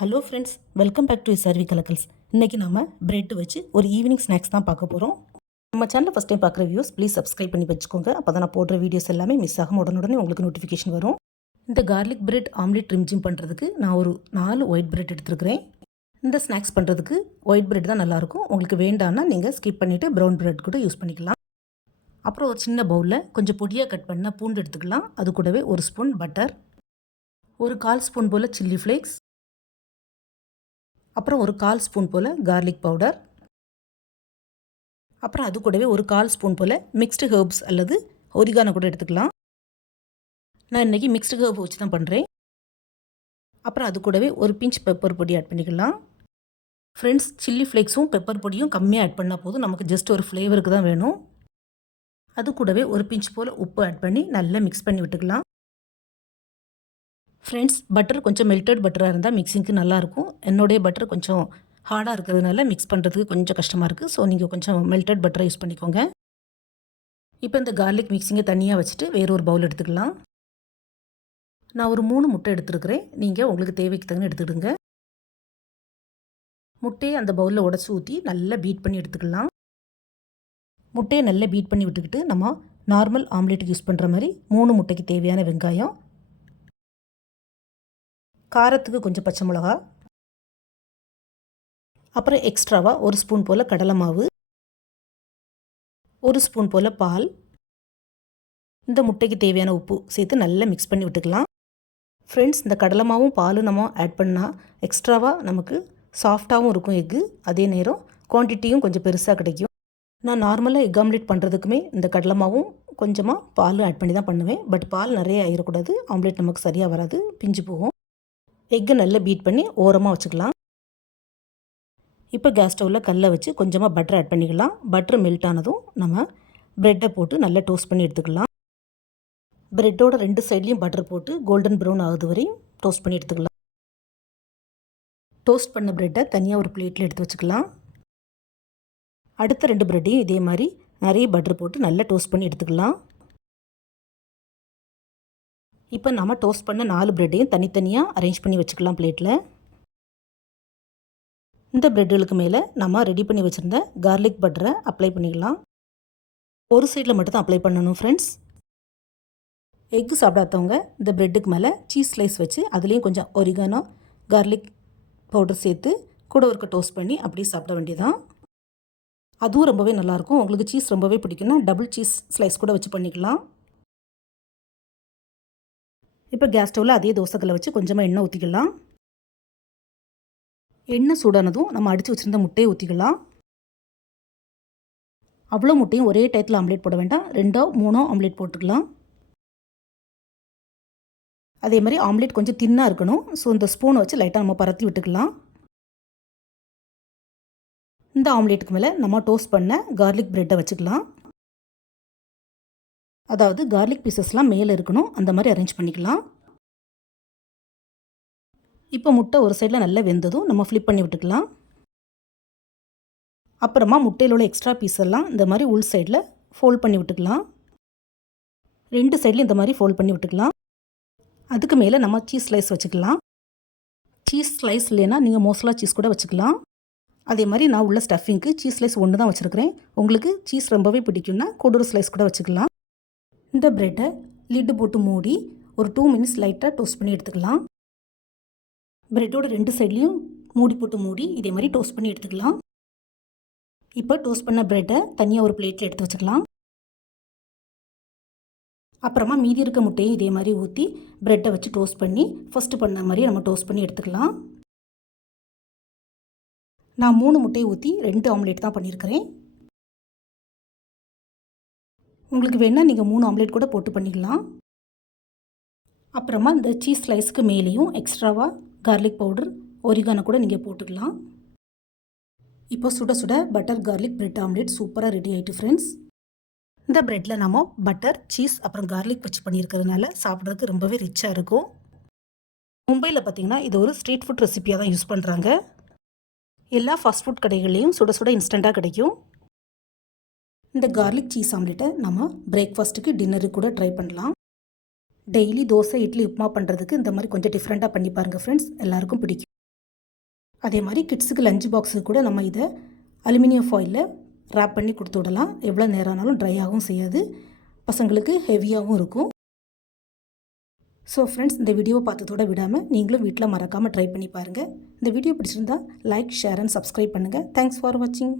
Hello friends welcome back to Sarvi Kalakkals இன்றைக்கி நம்ம bread வச்சு ஒரு ஈவினிங் ஸ்நாக்ஸ் தான் பார்க்க போகிறோம் நம்ம சேனலில் ஃபஸ்ட் டைம் பார்க்குற வியூஸ் ப்ளீஸ் சப்ஸ்கிரைப் பண்ணி வச்சுக்கோங்க. அப்போ தான் நான் போடுற வீடியோஸ் எல்லாமே மிஸ் ஆகும் உடனுடனே உங்களுக்கு நோட்டிஃபிகேஷன் வரும். இந்த கார்லிக் பிரெட் ஆம்லேட் ரிம்ஜிம் பண்ணுறதுக்கு நான் ஒரு நாலு ஒயிட் பிரெட் எடுத்துருக்கிறேன். இந்த ஸ்நாக்ஸ் பண்ணுறதுக்கு ஒயிட் பிரெட் தான் நல்லாயிருக்கும். உங்களுக்கு வேண்டாம்னா நீங்கள் ஸ்கிப் பண்ணிவிட்டு ப்ரௌன் பிரெட் கூட யூஸ் பண்ணிக்கலாம். அப்புறம் ஒரு சின்ன பவுலில் கொஞ்சம் பொடியாக கட் பண்ண பூண்டு எடுத்துக்கலாம். அது கூடவே ஒரு ஸ்பூன் பட்டர் ஒரு கால் ஸ்பூன் போல் சில்லி ஃப்ளேக்ஸ் அப்புறம் ஒரு கால் ஸ்பூன் போல் கார்லிக் பவுடர் அப்புறம் அது கூடவே ஒரு கால் ஸ்பூன் போல் மிக்ஸ்டு ஹெர்ப்ஸ் அல்லது ஒரிகானோ கூட எடுத்துக்கலாம். நான் இன்றைக்கி மிக்ஸ்டு ஹேர்ப் வச்சு தான் பண்ணுறேன் அப்புறம் அது கூடவே ஒரு பிஞ்ச் பெப்பர் பொடி ஆட் பண்ணிக்கலாம். ஃப்ரெண்ட்ஸ் சில்லி ஃப்ளேக்ஸும் பெப்பர் பொடியும் கம்மியாக ஆட் பண்ணால் போதும். நமக்கு ஜஸ்ட் ஒரு ஃப்ளேவருக்கு தான் வேணும். அது கூடவே ஒரு பிஞ்ச் போல் உப்பு ஆட் பண்ணி நல்லா மிக்ஸ் பண்ணி விட்டுக்கலாம். ஃப்ரெண்ட்ஸ் பட்டர் கொஞ்சம் மெல்டட் பட்டராக இருந்தால் மிக்சிங்க்கு நல்லாயிருக்கும் என்னுடைய பட்டர் கொஞ்சம் ஹார்டாக இருக்கிறதுனால மிக்ஸ் பண்ணுறதுக்கு கொஞ்சம் கஷ்டமாக இருக்குது ஸோ நீங்கள் கொஞ்சம் மெல்டட் பட்டரை யூஸ் பண்ணிக்கோங்க. இப்போ இந்த கார்லிக் மிக்சிங்கை தனியாக வச்சுட்டு வேறு ஒரு பவுல் எடுத்துக்கலாம். நான் ஒரு மூணு முட்டை எடுத்துருக்கிறேன். நீங்கள் உங்களுக்கு தேவைக்கு தகுந்த எடுத்துடுங்க முட்டையை அந்த பவுலில் உடச்சி ஊற்றி நல்லா பீட் பண்ணி எடுத்துக்கலாம். முட்டையை நல்லா பீட் பண்ணி விட்டுக்கிட்டு நம்ம நார்மல் ஆம்லேட்டுக்கு யூஸ் பண்ணுற மாதிரி மூணு முட்டைக்கு தேவையான வெங்காயம் காரத்துக்கு கொஞ்சம் பச்சை மிளகா அப்புறம் எக்ஸ்ட்ராவாக ஒரு ஸ்பூன் போல் கடலை மாவு ஒரு ஸ்பூன் போல் பால் இந்த முட்டைக்கு தேவையான உப்பு சேர்த்து நல்லா மிக்ஸ் பண்ணி விட்டுக்கலாம். ஃப்ரெண்ட்ஸ் இந்த கடலை மாவும் பாலும் நம்ம ஆட் பண்ணால் எக்ஸ்ட்ராவாக நமக்கு சாஃப்டாகவும் இருக்கும் எக்கு. அதே நேரம் குவான்டிட்டியும் கொஞ்சம் பெருசாக கிடைக்கும். நான் நார்மலாக எக் ஆம்லேட் பண்ணுறதுக்குமே இந்த கடலை மாவும் கொஞ்சமாக பாலும் ஆட் பண்ணி தான் பண்ணுவேன். பட் பால் நிறைய ஆயிடக்கூடாது ஆம்லேட் நமக்கு சரியாக வராது. பிஞ்சு போகும். எக்கை நல்லா பீட் பண்ணி ஓரமாக வச்சுக்கலாம். இப்போ கேஸ் ஸ்டவ்வில் கல்லை வச்சு கொஞ்சமாக பட்டர் ஆட் பண்ணிக்கலாம். பட்டர் மெல்ட் ஆனதும் நம்ம ப்ரெட்டை போட்டு நல்லா டோஸ்ட் பண்ணி எடுத்துக்கலாம். ப்ரெட்டோட ரெண்டு சைட்லேயும் பட்டர் போட்டு கோல்டன் ப்ரௌன் ஆகுது வரையும் டோஸ்ட் பண்ணி எடுத்துக்கலாம். டோஸ்ட் பண்ண ப்ரெட்டை தனியாக ஒரு பிளேட்டில் எடுத்து வச்சுக்கலாம். அடுத்த ரெண்டு ப்ரெட்டையும் இதே மாதிரி நிறைய பட்டர் போட்டு நல்லா டோஸ்ட் பண்ணி எடுத்துக்கலாம். இப்போ நம்ம டோஸ்ட் பண்ண நாலு ப்ரெட்டையும் தனித்தனியாக அரேஞ்ச் பண்ணி வச்சுக்கலாம் பிளேட்டில் இந்த ப்ரெட்டுகளுக்கு மேலே நம்ம ரெடி பண்ணி வச்சுருந்த கார்லிக் பட்டரை அப்ளை பண்ணிக்கலாம். ஒரு சைடில் மட்டும் தான் அப்ளை பண்ணணும் ஃப்ரெண்ட்ஸ் எக்கு சாப்பிடாதவங்க இந்த ப்ரெட்டுக்கு மேலே சீஸ் ஸ்லைஸ் வச்சு அதுலேயும் கொஞ்சம் ஒரிகானோ கார்லிக் பவுடர் சேர்த்து கூட ஒருக்க டோஸ்ட் பண்ணி அப்படியே சாப்பிட வேண்டியதான் அதுவும் ரொம்பவே நல்லாயிருக்கும் உங்களுக்கு சீஸ் ரொம்பவே பிடிக்குன்னா டபுள் சீஸ் ஸ்லைஸ் கூட வச்சு பண்ணிக்கலாம். இப்போ கேஸ் ஸ்டவ்வில் அதே தோசைக்கல்லை வச்சு கொஞ்சமாக எண்ணெய் ஊற்றிக்கலாம் எண்ணெய் சூடானதும் நம்ம அடித்து வச்சுருந்த முட்டையை ஊற்றிக்கலாம் அவ்வளோ முட்டையும் ஒரே டயத்தில் ஆம்லேட் போட வேண்டாம். ரெண்டோ மூணோ ஆம்லேட் போட்டுக்கலாம். அதே மாதிரி ஆம்லேட் கொஞ்சம் தின்னாக இருக்கணும். ஸோ இந்த ஸ்பூனை வச்சு லைட்டாக நம்ம பரத்தி விட்டுக்கலாம். இந்த ஆம்லேட்டுக்கு மேலே நம்ம டோஸ்ட் பண்ண கார்லிக் ப்ரெட்டை வச்சுக்கலாம். அதாவது கார்லிக் பீசஸ்லாம் மேலே இருக்கணும். அந்த மாதிரி அரேஞ்ச் பண்ணிக்கலாம். இப்போ முட்டை ஒரு சைடில் நல்லா வெந்ததும் நம்ம ஃப்ளிப் பண்ணி விட்டுக்கலாம். அப்புறமா முட்டையில் உள்ள எக்ஸ்ட்ரா பீஸ் எல்லாம் இந்த மாதிரி உள் சைடில் ஃபோல்ட் பண்ணி விட்டுக்கலாம். ரெண்டு சைட்லையும் இந்த மாதிரி ஃபோல்ட் பண்ணி விட்டுக்கலாம். அதுக்கு மேலே நம்ம சீஸ் ஸ்லைஸ் வச்சுக்கலாம். சீஸ் ஸ்லைஸ் இல்லைன்னா நீங்கள் மோசலா சீஸ் கூட வச்சுக்கலாம். அதே மாதிரி நான் உள்ள ஸ்டஃபிங்க்கு சீஸ் ஸ்லைஸ் ஒன்று தான் வச்சுருக்கிறேன். உங்களுக்கு சீஸ் ரொம்பவே பிடிக்கும்னா கொடூர் ஸ்லைஸ் கூட வச்சுக்கலாம். இந்த ப்ரெட்டை லிட்டு போட்டு மூடி ஒரு டூ மினிட்ஸ் லைட்டாக டோஸ்ட் பண்ணி எடுத்துக்கலாம். ப்ரெட்டோட ரெண்டு சைட்லேயும் மூடி போட்டு மூடி இதே மாதிரி டோஸ்ட் பண்ணி எடுத்துக்கலாம். இப்போ டோஸ்ட் பண்ண ப்ரெட்டை தனியாக ஒரு பிளேட்டில் எடுத்து வச்சுக்கலாம். அப்புறமா மீதி இருக்க முட்டையும் இதே மாதிரி ஊற்றி ப்ரெட்டை வச்சு டோஸ்ட் பண்ணி ஃபஸ்ட்டு பண்ண மாதிரி நம்ம டோஸ்ட் பண்ணி எடுத்துக்கலாம். நான் மூணு முட்டையை ஊற்றி ரெண்டு ஆம்லேட் தான் பண்ணியிருக்கிறேன். உங்களுக்கு வேணால் நீங்கள் மூணு ஆம்லேட் கூட போட்டு பண்ணிக்கலாம். அப்புறமா இந்த சீஸ் ஸ்லைஸ்க்கு மேலேயும் எக்ஸ்ட்ராவாக கார்லிக் பவுடர் ஒரிகானோ கூட நீங்கள் போட்டுக்கலாம். இப்போ சுட சுட பட்டர் கார்லிக் பிரெட் ஆம்லேட் சூப்பராக ரெடி ஆகிட்டு ஃப்ரெண்ட்ஸ் இந்த ப்ரெட்டில் நம்ம பட்டர் சீஸ் அப்புறம் கார்லிக் வச்சு பண்ணியிருக்கிறதுனால சாப்பிட்றதுக்கு ரொம்பவே ரிச்சாக இருக்கும். மும்பையில் பார்த்தீங்கன்னா இது ஒரு ஸ்ட்ரீட் ஃபுட் ரெசிப்பியாக தான் யூஸ் பண்ணுறாங்க எல்லா ஃபாஸ்ட் ஃபுட் கடைகள்லேயும் சுட சுட இன்ஸ்டண்ட்டாக கிடைக்கும். இந்த கார்லிக் சீஸ் ஆம்லெட்டை நம்ம பிரேக்ஃபாஸ்ட்டுக்கு டின்னருக்கு கூட ட்ரை பண்ணலாம். டெய்லி தோசை இட்லி உப்புமா பண்ணுறதுக்கு இந்த மாதிரி கொஞ்சம் டிஃப்ரெண்ட்டாக பண்ணி பாருங்கள் ஃப்ரெண்ட்ஸ் எல்லாருக்கும் பிடிக்கும். அதே மாதிரி கிட்ஸுக்கு லஞ்ச் பாக்ஸுக்கு கூட நம்ம இதை அலுமினியம் ஃபாயிலில் ரேப் பண்ணி கொடுத்து விடலாம். எவ்வளோ நேரம் ஆனாலும் ட்ரை ஆகவும் செய்யாது. பசங்களுக்கு ஹெவியாகவும் இருக்கும். ஸோ ஃப்ரெண்ட்ஸ் இந்த வீடியோவை பார்த்ததோட விடாமல் நீங்களும் வீட்டில் மறக்காமல் ட்ரை பண்ணி பாருங்கள் இந்த வீடியோ பிடிச்சிருந்தா லைக் ஷேர் அண்ட் சப்ஸ்கிரைப் பண்ணுங்கள் தேங்க்ஸ் ஃபார் வாட்சிங்